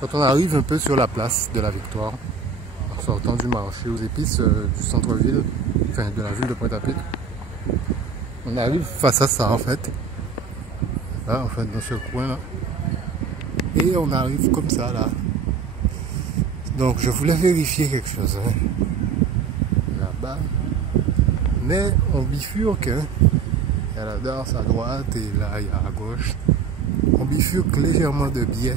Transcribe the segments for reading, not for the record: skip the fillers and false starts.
Quand on arrive un peu sur la place de la Victoire, en sortant du marché aux épices du centre-ville, enfin de la ville de Pointe-à-Pitre, on arrive face à ça en fait. Là, en fait, dans ce coin là. Et on arrive comme ça là. Donc je voulais vérifier quelque chose. Hein. Là-bas. Mais on bifurque. Hein. Il y a la danse à droite et là il y a à gauche. On bifurque légèrement de biais.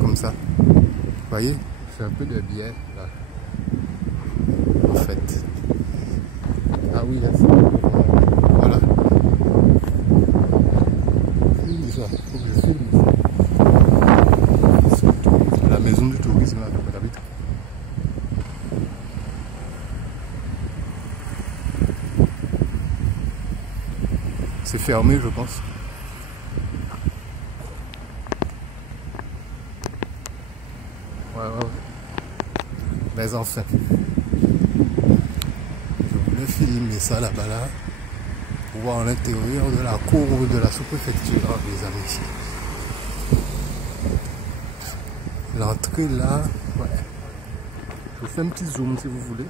Comme ça. Vous voyez? C'est un peu de biais là. En fait. Ah oui, là, voilà. C'est ça. Faut que je filme. C'est la maison du tourisme là de Pointe-à-Pitre. C'est fermé, je pense. Ouais. Mais enfin. Je voulais filmer ça là-bas là. Pour voir l'intérieur de la cour de la sous-préfecture, les amis. L'entrée là, ouais. Je vous fais un petit zoom si vous voulez.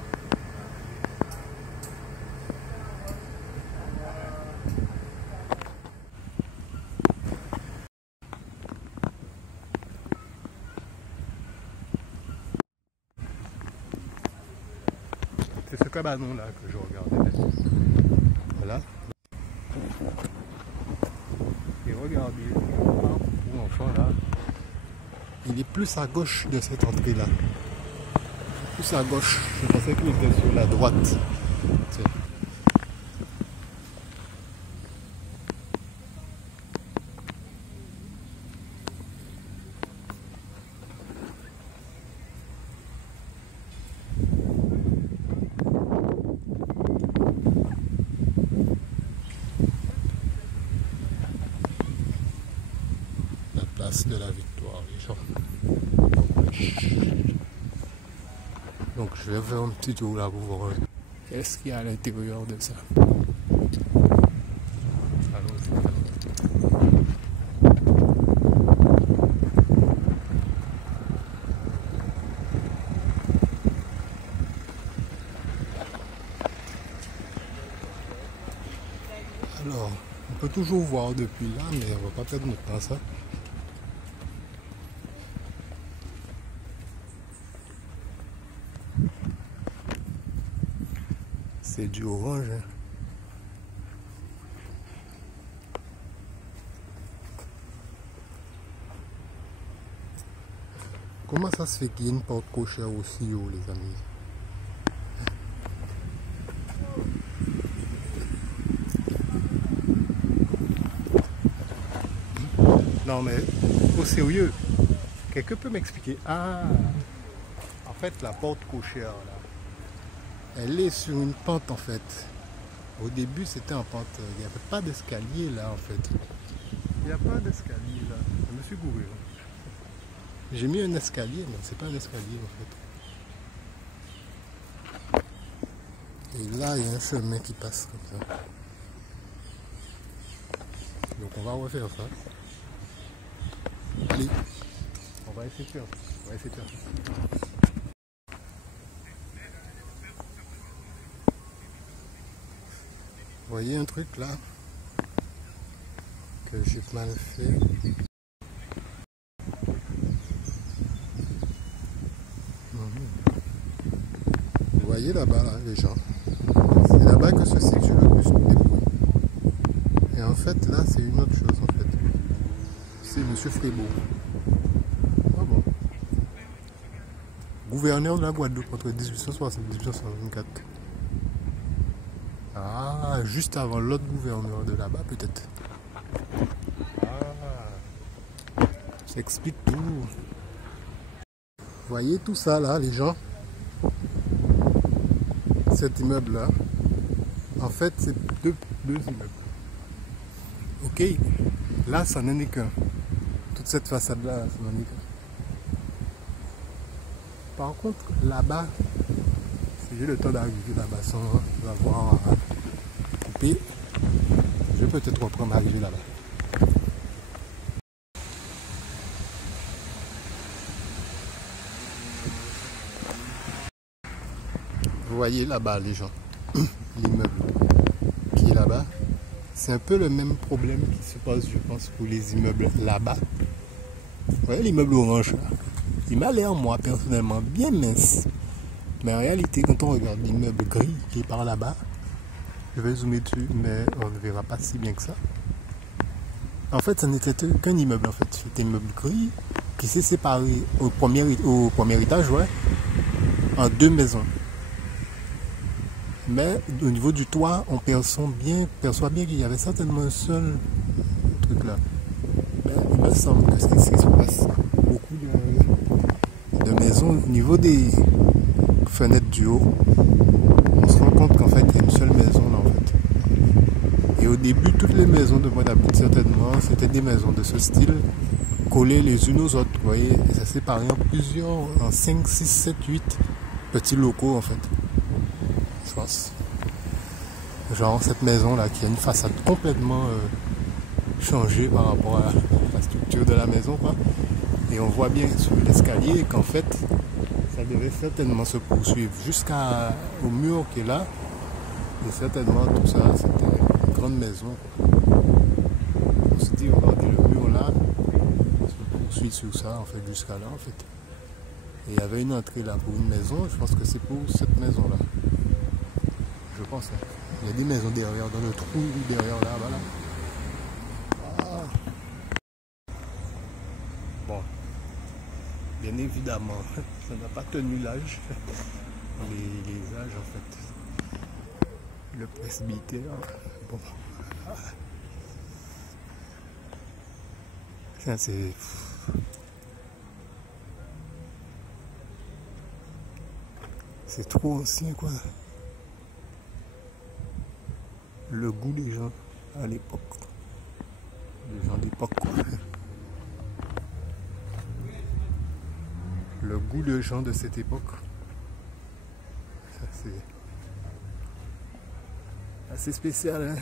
C'est ce cabanon là que je regardais. Voilà. Et regardez, pour enfant là, il est plus à gauche de cette entrée là. Plus à gauche. Je pensais qu'il était sur la droite. Tiens. De la Victoire, les gens. Donc je vais faire un petit tour là pour voir qu'est-ce qu'il y a à l'intérieur de ça. Alors, on peut toujours voir depuis là, mais on va pas perdre notre temps à ça. C'est du orange. Hein. Comment ça se fait qu'il y ait une porte cochère aussi haut, les amis? Non mais, au sérieux, quelqu'un peut m'expliquer? Ah, en fait la porte cochère là. Elle est sur une pente en fait. Au début c'était en pente. Il n'y avait pas d'escalier là en fait. Il n'y a pas d'escalier là. Je me suis gouré. J'ai mis un escalier, mais c'est pas un escalier en fait. Et là il y a un chemin qui passe comme ça. Donc on va refaire ça. Allez, on va essayer de faire ça. Vous voyez un truc là que j'ai mal fait. Vous voyez là-bas là, les gens. C'est là-bas que se situe le bus des bruits. Et en fait là c'est une autre chose en fait. C'est Monsieur Frébeau. Ah bon. Gouverneur de la Guadeloupe entre 1860 et 1864. Ah, juste avant l'autre gouverneur de là-bas, peut-être. Ah, ça explique tout. Vous voyez tout ça là, les gens? Cet immeuble-là, en fait, c'est deux immeubles. Ok, là, ça n'en est qu'un. Toute cette façade-là, ça n'en est qu'un. Par contre, là-bas, si j'ai le temps d'arriver là-bas sans avoir coupé, je vais peut-être reprendre arriver là-bas. Vous voyez là-bas les gens, l'immeuble qui est là-bas. C'est un peu le même problème qui se pose, je pense, pour les immeubles là-bas. Vous voyez l'immeuble orange là? Il m'a l'air, moi, personnellement, bien mince. Mais en réalité, quand on regarde l'immeuble gris qui est par là-bas, je vais zoomer dessus, mais on ne verra pas si bien que ça. En fait, ça n'était qu'un immeuble, en fait. C'était un immeuble gris qui s'est séparé au premier étage, ouais, en deux maisons. Mais au niveau du toit, on perçoit bien qu'il y avait certainement un seul truc là. Mais il me semble que c'est ce qui se passe. Beaucoup de maisons, au niveau des fenêtres du haut, on se rend compte qu'en fait, il y a une seule maison là, en fait. Et au début, toutes les maisons de Pointe-à-Pitre, certainement, c'était des maisons de ce style, collées les unes aux autres. Vous voyez, et ça séparait en plusieurs, en 5, 6, 7, 8 petits locaux, en fait. Je pense. Genre cette maison là qui a une façade complètement changée par rapport à la structure de la maison, quoi. Et on voit bien sur l'escalier qu'en fait ça devait certainement se poursuivre jusqu'au mur qui est là. Et certainement tout ça c'était une grande maison, quoi. On se dit regardez le mur là se poursuit sur ça en fait jusqu'à là en fait. Et il y avait une entrée là pour une maison, je pense que c'est pour cette maison là. Je pense. Hein. Il y a des maisons derrière, dans le trou derrière là, voilà. Ah. Bon. Bien évidemment, ça n'a pas tenu l'âge. Les âges en fait. Le presbytère. Bon. Ça c'est. C'est trop ancien quoi. Le goût des gens à l'époque. Les gens d'époque quoi. Le goût des gens de cette époque. Ça c'est assez spécial hein.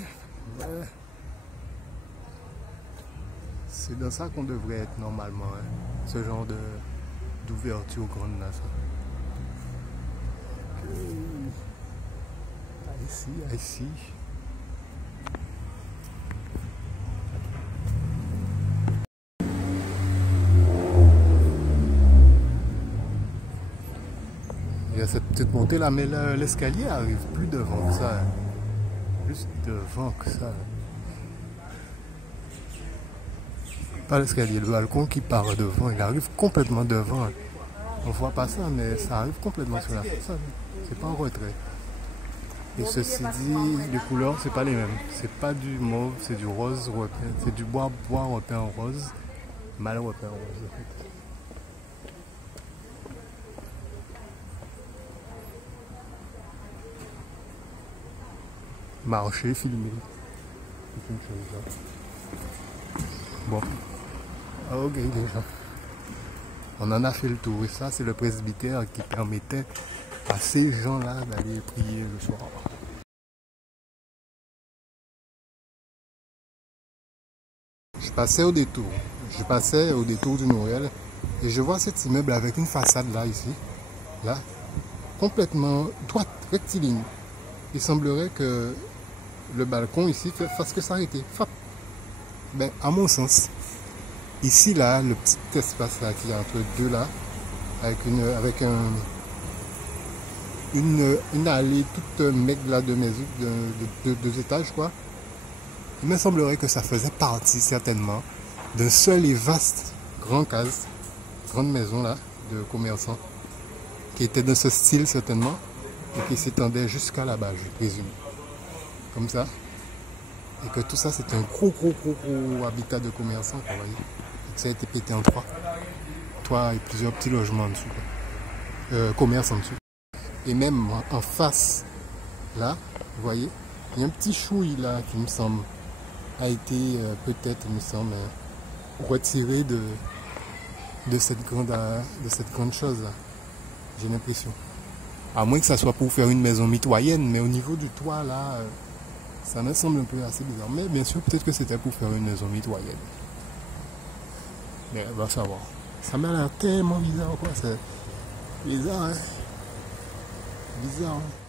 Ouais. C'est dans ça qu'on devrait être normalement hein. Ce genre d'ouverture grande là ça. Ici. Il y a cette petite montée là, mais l'escalier arrive plus devant que ça. Hein. Juste devant que ça. Pas l'escalier, le balcon qui part devant, il arrive complètement devant. On voit pas ça, mais ça arrive complètement sur la façade. C'est pas en retrait. Et ceci dit, les couleurs, c'est pas les mêmes. C'est pas du mauve, c'est du rose repeint. C'est du bois repeint en rose. Mal repeint en rose, en fait. Marcher, filmer. C'est une chose là. Bon. Ok les gens. On en a fait le tour. Et ça, c'est le presbytère qui permettait à ces gens-là d'aller prier le soir. Je passais au détour du Nouriel et je vois cet immeuble avec une façade là, ici, là, complètement droite, rectiligne. Il semblerait que le balcon ici fasse que s'arrêter. Ben, à mon sens, ici là, le petit espace là qui est entre deux là, avec une allée toute maigre là de maison, de deux étages quoi. Il me semblerait que ça faisait partie certainement d'un seul et vaste grande maison là, de commerçants, qui était de ce style certainement, et qui s'étendait jusqu'à là-bas, je présume. Comme ça. Et que tout ça c'était un gros habitat de commerçants, vous voyez. Et que ça a été pété en trois et plusieurs petits logements en dessous. Commerce en dessous. Et même en face, là, vous voyez, il y a un petit chouille là qui me semble a été peut-être, il me semble, retiré de cette grande chose là. J'ai l'impression. À moins que ça soit pour faire une maison mitoyenne, mais au niveau du toit là, ça me semble un peu assez bizarre. Mais bien sûr, peut-être que c'était pour faire une maison mitoyenne. Mais on va savoir. Ça m'a l'air tellement bizarre quoi. C'est bizarre, hein. Bizarre, hein.